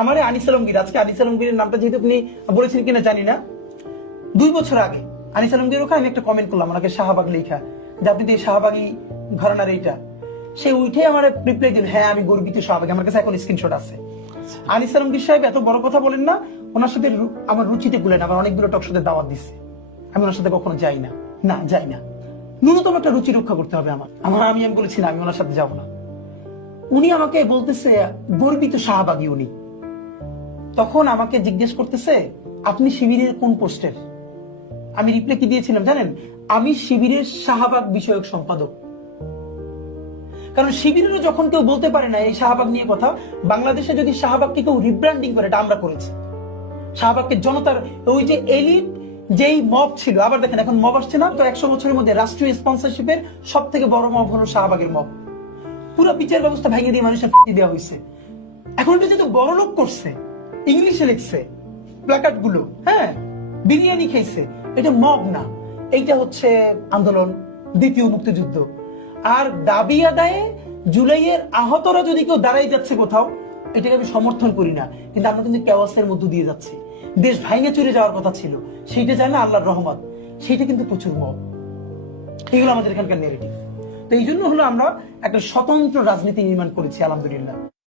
আমারে আনিস আলমগীর, আজকে আনিস আলমগীরের নামটা যেহেতু আপনি বলেছেন কিনা জানি না, 2 বছর আগে আনিস আলমগীর ওখানে আমি একটা কমেন্ট করলাম, ওনাকে শাহবাগ লেখা যে আপনি তো এই শাহবাগী ঘরানার এইটা, সে উঠে আমার রিপ্লাই দিল, হ্যাঁ আমি গর্বিত শাহবাগী, আমার কাছে এখন স্ক্রিনশট আছে। আনিস আলমগীর সাহেব এত বড় কথা বলেন না, ওনার সাথে আমার রুচিতে গুলেন, আমার অনেকগুলো টক শোতে দাওয়াত দিচ্ছে, আমি ওনার সাথে কখনো যাই না, যাই না, ন্যূনতম একটা রুচি রক্ষা করতে হবে আমি বলেছি না, আমি ওনার সাথে যাবো না। উনি আমাকে বলতেছে গর্বিত শাহবাগী উনি, তখন আমাকে জিজ্ঞেস করতেছে আপনি শিবিরের কোন পোস্টের? আমি রিপ্লাই কি দিয়েছিলাম জানেন? আমি শিবিরের শাহবাগ বিষয়ক সম্পাদক। কারণ শিবিরেরও যখন কেউ বলতে পারে না এই শাহবাগ নিয়ে কথা, বাংলাদেশে যদি শাহবাগকে কেউ রিব্র্যান্ডিং করে, এটা আমরা করেছি। শাহবাগকে জনতার ওই যে এলিট যেই মব ছিল, আবার দেখেন এখন মব আসছে না তো, 100 বছরের মধ্যে রাষ্ট্রীয় স্পন্সরশিপের সব থেকে বড় মব হলো শাহবাগের মব। পুরো বিচার ব্যবস্থা ভেঙে দিয়ে মানুষের দেওয়া হয়েছে। এখন এটা যেহেতু বড় লোক করছে, ইংলিশে লিখছে প্ল্যাকার্ড গুলো, হ্যাঁ বিরিয়ানি খাইছে, এটা মব না, এইটা হচ্ছে আন্দোলন, দ্বিতীয় মুক্তিযুদ্ধ। আর দাবি আদায়ে জুলাইয়ের আহতরা যদি কেউ দাঁড়াই যাচ্ছে কোথাও, এটাকে আমি সমর্থন করি না, কিন্তু আমরা কিন্তু কেওয়াসের মধ্য দিয়ে যাচ্ছি। দেশ ভাঙে চলে যাওয়ার কথা ছিল, সেইটা চায় না আল্লাহর রহমত, সেইটা কিন্তু প্রচুর মব। এগুলো আমাদের এখানকার নেগেটিভ। তো এই জন্য হলো আমরা একটা স্বতন্ত্র রাজনীতি নির্মাণ করেছি আলহামদুলিল্লাহ।